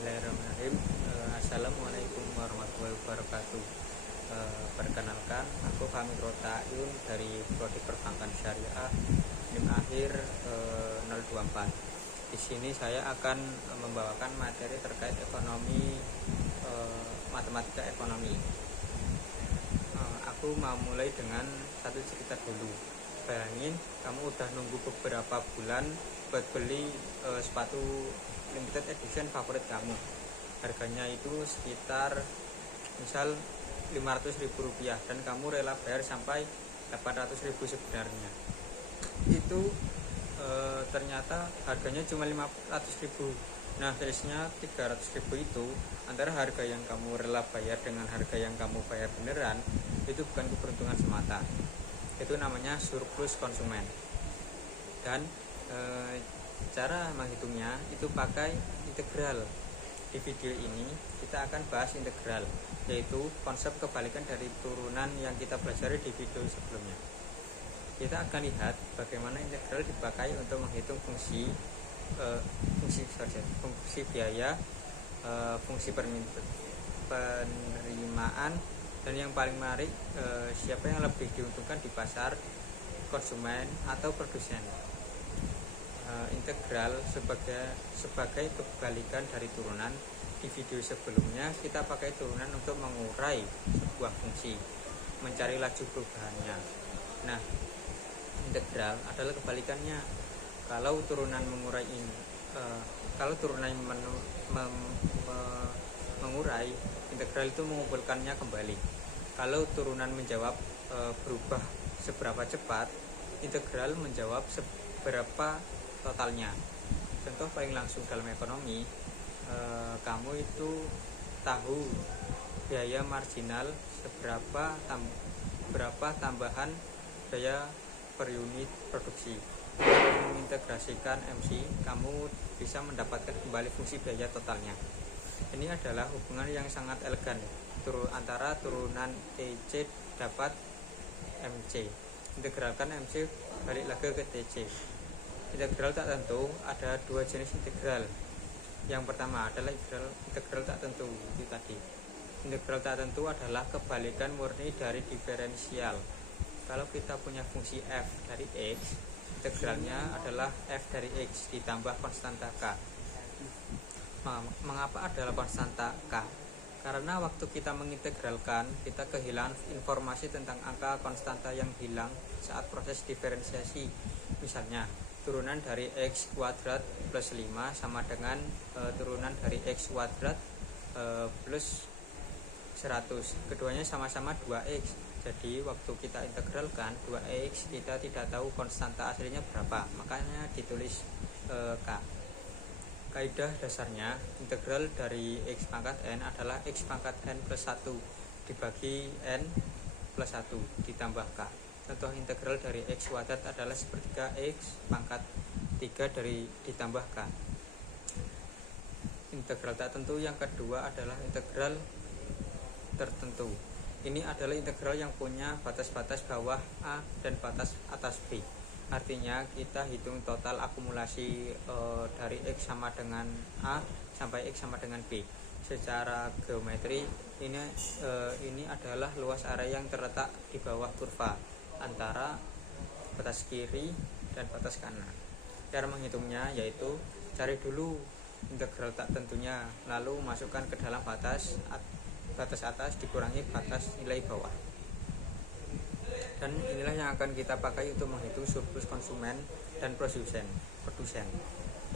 Bismillahirrahmanirrahim. Assalamualaikum warahmatullahi wabarakatuh. Perkenalkan, aku Fahmi Rotayun dari Prodi Perbankan Syariah NIM akhir 024. Di sini saya akan membawakan materi terkait ekonomi, matematika ekonomi. Aku mau mulai dengan satu cerita dulu. Bayangin kamu udah nunggu beberapa bulan buat beli sepatu limited edition favorit kamu. Harganya itu sekitar misal Rp500.000 dan kamu rela bayar sampai Rp800.000 sebenarnya. Itu ternyata harganya cuma Rp500.000. Nah, selisihnya Rp300.000 itu antara harga yang kamu rela bayar dengan harga yang kamu bayar beneran, itu bukan keberuntungan semata. Itu namanya surplus konsumen. Dan cara menghitungnya itu pakai integral. Di video ini kita akan bahas integral, yaitu konsep kebalikan dari turunan yang kita pelajari di video sebelumnya. Kita akan lihat bagaimana integral dipakai untuk menghitung fungsi biaya, fungsi penerimaan, dan yang paling menarik, siapa yang lebih diuntungkan di pasar, konsumen atau produsen. Integral sebagai kebalikan dari turunan. Di video sebelumnya kita pakai turunan untuk mengurai sebuah fungsi, mencari laju perubahannya. Nah, integral adalah kebalikannya. Kalau turunan mengurai ini, mengurai, integral itu mengumpulkannya kembali. Kalau turunan menjawab berubah seberapa cepat, integral menjawab seberapa totalnya. Contoh paling langsung dalam ekonomi, kamu itu tahu biaya marginal berapa tambahan biaya per unit produksi. Mengintegrasikan MC, kamu bisa mendapatkan kembali fungsi biaya totalnya. Ini adalah hubungan yang sangat elegan antara turunan TC dapat MC. Integralkan MC, balik lagi ke TC. Integral tak tentu, ada dua jenis integral. Yang pertama adalah integral tak tentu, itu tadi. Integral tak tentu adalah kebalikan murni dari diferensial. Kalau kita punya fungsi f dari x, integralnya adalah f dari x ditambah konstanta k. Mengapa adalah konstanta k? Karena waktu kita mengintegralkan, kita kehilangan informasi tentang angka konstanta yang hilang saat proses diferensiasi. Misalnya, turunan dari x kuadrat plus 5 sama dengan turunan dari x kuadrat plus 100. Keduanya sama-sama 2x. Jadi waktu kita integralkan 2x, kita tidak tahu konstanta aslinya berapa, makanya ditulis k. Kaidah dasarnya, integral dari x pangkat n adalah x pangkat n plus 1 dibagi n plus 1 ditambah k. Contoh integral dari x kuadrat adalah sepertiga x pangkat 3 ditambah k. Integral tak tentu yang kedua adalah integral tertentu. Ini adalah integral yang punya batas-batas bawah A dan batas atas B. Artinya kita hitung total akumulasi dari x sama dengan A sampai x sama dengan B. Secara geometri ini adalah luas area yang terletak di bawah kurva antara batas kiri dan batas kanan. Cara menghitungnya yaitu cari dulu integral tak tentunya, lalu masukkan ke dalam batas atas dikurangi batas nilai bawah. Dan inilah yang akan kita pakai untuk menghitung surplus konsumen dan produsen,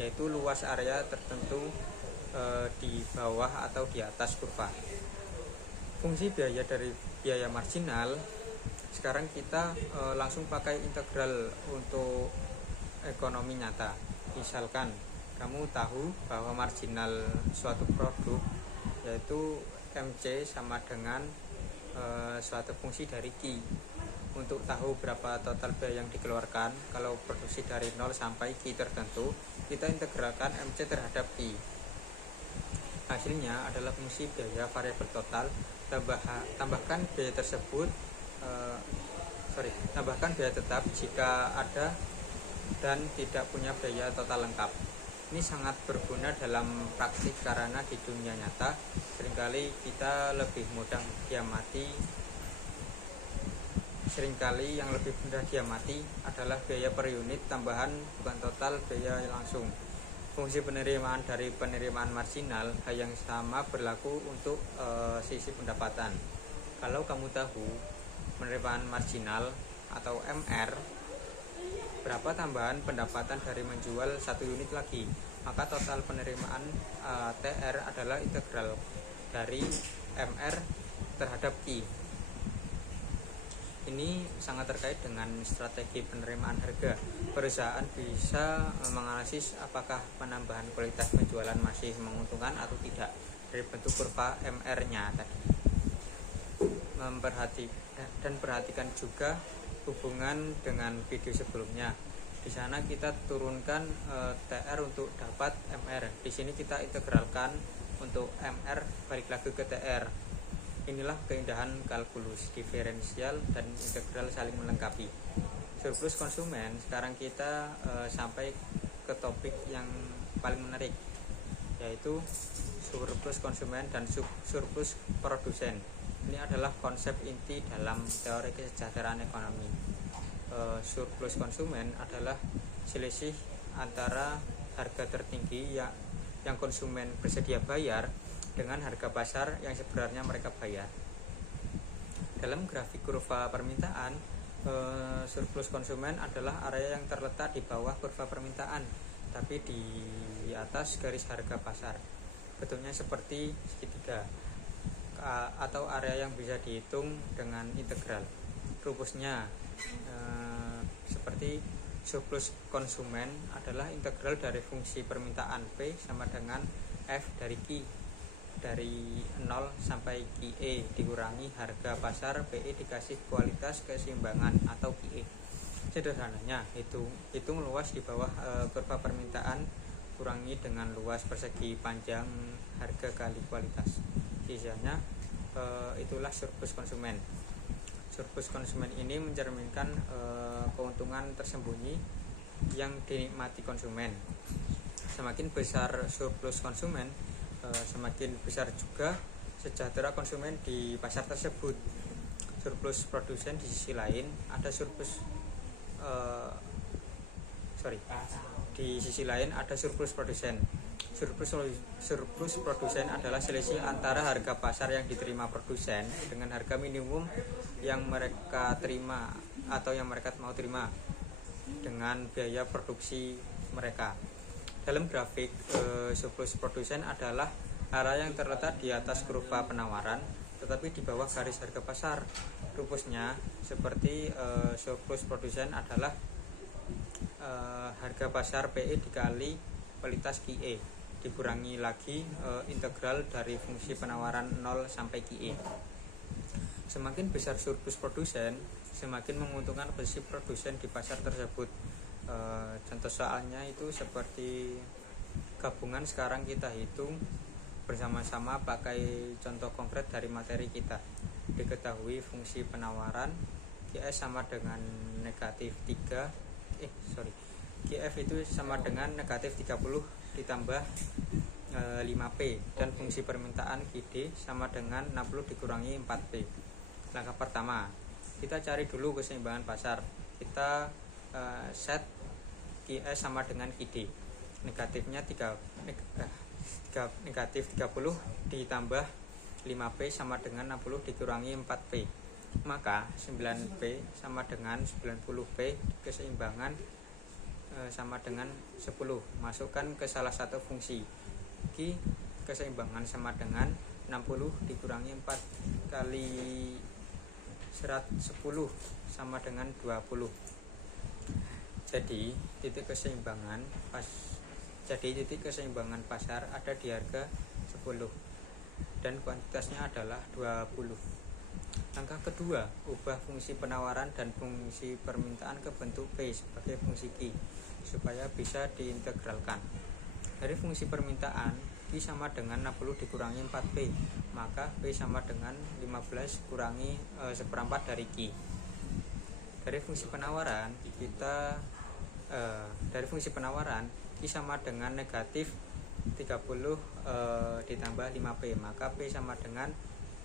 yaitu luas area tertentu di bawah atau di atas kurva. Fungsi biaya dari biaya marginal. Sekarang kita langsung pakai integral untuk ekonomi nyata. Misalkan kamu tahu bahwa marginal suatu produk yaitu MC sama dengan suatu fungsi dari Q. Untuk tahu berapa total biaya yang dikeluarkan kalau produksi dari 0 sampai Q tertentu, kita integralkan MC terhadap Q. Hasilnya adalah fungsi biaya variabel total. Tambahkan biaya tersebut tambahkan biaya tetap jika ada dan tidak punya biaya total lengkap. Ini sangat berguna dalam praktik karena di dunia nyata seringkali kita lebih mudah diamati. Seringkali yang lebih mudah diamati adalah biaya per unit tambahan, bukan total biaya langsung. Fungsi penerimaan dari penerimaan marginal hal yang sama berlaku untuk sisi pendapatan. Kalau kamu tahu penerimaan marginal atau MR, berapa tambahan pendapatan dari menjual satu unit lagi, maka total penerimaan TR adalah integral dari MR terhadap Q. Ini sangat terkait dengan strategi penerimaan harga. Perusahaan bisa menganalisis apakah penambahan kualitas penjualan masih menguntungkan atau tidak dari bentuk kurva MR-nya tadi. Perhatikan juga hubungan dengan video sebelumnya. Di sana kita turunkan TR untuk dapat MR. Di sini kita integralkan untuk MR balik lagi ke TR. Inilah keindahan kalkulus diferensial dan integral saling melengkapi. Surplus konsumen. Sekarang kita sampai ke topik yang paling menarik, yaitu surplus konsumen dan surplus produsen. Ini adalah konsep inti dalam teori kesejahteraan ekonomi. Surplus konsumen adalah selisih antara harga tertinggi yang konsumen bersedia bayar dengan harga pasar yang sebenarnya mereka bayar. Dalam grafik kurva permintaan, surplus konsumen adalah area yang terletak di bawah kurva permintaan, tapi di atas garis harga pasar. Bentuknya seperti segitiga atau area yang bisa dihitung dengan integral. Rumusnya seperti surplus konsumen adalah integral dari fungsi permintaan P sama dengan F dari Q, dari 0 sampai QE dikurangi harga pasar PE dikasih kualitas keseimbangan atau QE. Sederhananya hitung luas di bawah kurva permintaan kurangi dengan luas persegi panjang harga kali kualitas. Sisanya itulah surplus konsumen. Surplus konsumen ini mencerminkan keuntungan tersembunyi yang dinikmati konsumen. Semakin besar surplus konsumen, semakin besar juga sejahtera konsumen di pasar tersebut. Surplus produsen di sisi lain ada di sisi lain ada surplus produsen. Surplus produsen adalah selisih antara harga pasar yang diterima produsen dengan harga minimum yang mereka terima atau yang mereka mau terima dengan biaya produksi mereka. Dalam grafik, surplus produsen adalah area yang terletak di atas kurva penawaran tetapi di bawah garis harga pasar. Rumusnya seperti surplus produsen adalah harga pasar PE dikali kualitas QE dikurangi lagi integral dari fungsi penawaran 0 sampai QE. Semakin besar surplus produsen, semakin menguntungkan posisi produsen di pasar tersebut. Contoh soalnya itu seperti gabungan. Sekarang kita hitung bersama-sama pakai contoh konkret dari materi kita. Diketahui fungsi penawaran GS sama dengan GF itu sama dengan negatif 30 ditambah 5P dan fungsi permintaan GD sama dengan 60 dikurangi 4P. Langkah pertama, kita cari dulu keseimbangan pasar. Kita set GS sama dengan GD. Negatifnya negatif 30 ditambah 5P sama dengan 60 dikurangi 4P. Maka 9P sama dengan 90P, keseimbangan sama dengan 10. Masukkan ke salah satu fungsi. Q keseimbangan sama dengan 60 dikurangi 4 kali 10 sama dengan 20. Jadi titik keseimbangan pasar ada di harga 10 dan kuantitasnya adalah 20. Langkah kedua, ubah fungsi penawaran dan fungsi permintaan ke bentuk P sebagai fungsi Q supaya bisa diintegralkan. Dari fungsi permintaan, Q sama dengan 60 dikurangi 4P, maka P sama dengan 15 kurangi seperempat dari Q. Dari fungsi penawaran Q sama dengan negatif 30 ditambah 5P, maka P sama dengan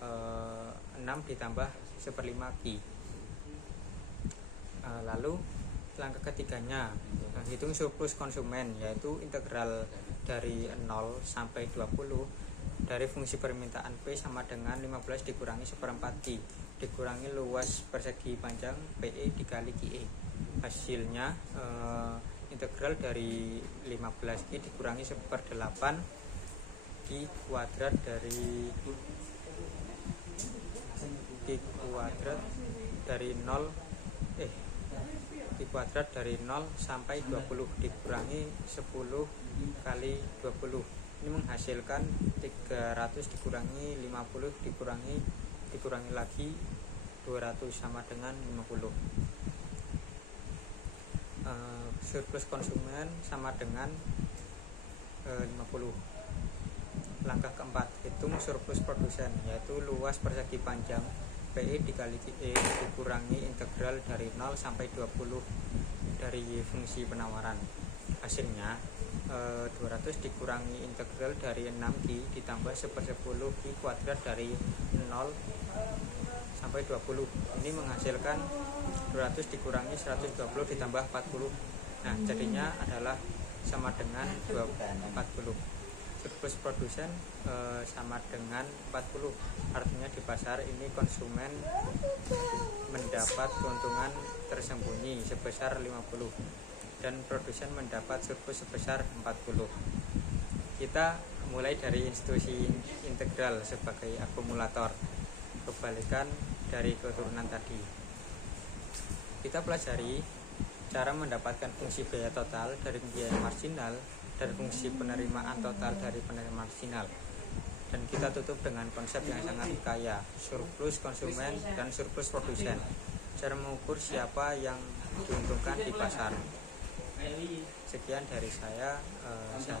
6 ditambah 1/5 Q. Lalu langkah ketiganya, hitung surplus konsumen, yaitu integral dari 0 sampai 20 dari fungsi permintaan P sama dengan 15 dikurangi 1/4 Q dikurangi luas persegi panjang PE dikali QE. Hasilnya integral dari 15 Q dikurangi 1/8 Q kuadrat dari Q kuadrat dari 0 sampai 20 dikurangi 10 kali 20. Ini menghasilkan 300 dikurangi 50 dikurangi lagi 200 sama dengan 50. Surplus konsumen sama dengan 50. Langkah keempat, hitung surplus produsen, yaitu luas persegi panjang PE dikali QE dikurangi integral dari 0 sampai 20 dari fungsi penawaran. Hasilnya 200 dikurangi integral dari 6Q ditambah 1/10 Q kuadrat dari 0 sampai 20. Ini menghasilkan 200 dikurangi 120 ditambah 40. Nah, jadinya adalah sama dengan 40. Surplus produsen sama dengan 40. Artinya di pasar ini konsumen mendapat keuntungan tersembunyi sebesar 50 dan produsen mendapat surplus sebesar 40. Kita mulai dari institusi integral sebagai akumulator, kebalikan dari keturunan tadi. Kita pelajari cara mendapatkan fungsi biaya total dari biaya marginal dan fungsi penerimaan total dari penerimaan marginal. Dan kita tutup dengan konsep yang sangat kaya, surplus konsumen dan surplus produsen. Cara mengukur siapa yang diuntungkan di pasar. Sekian dari saya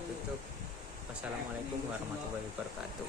tutup. Wassalamualaikum warahmatullahi wabarakatuh.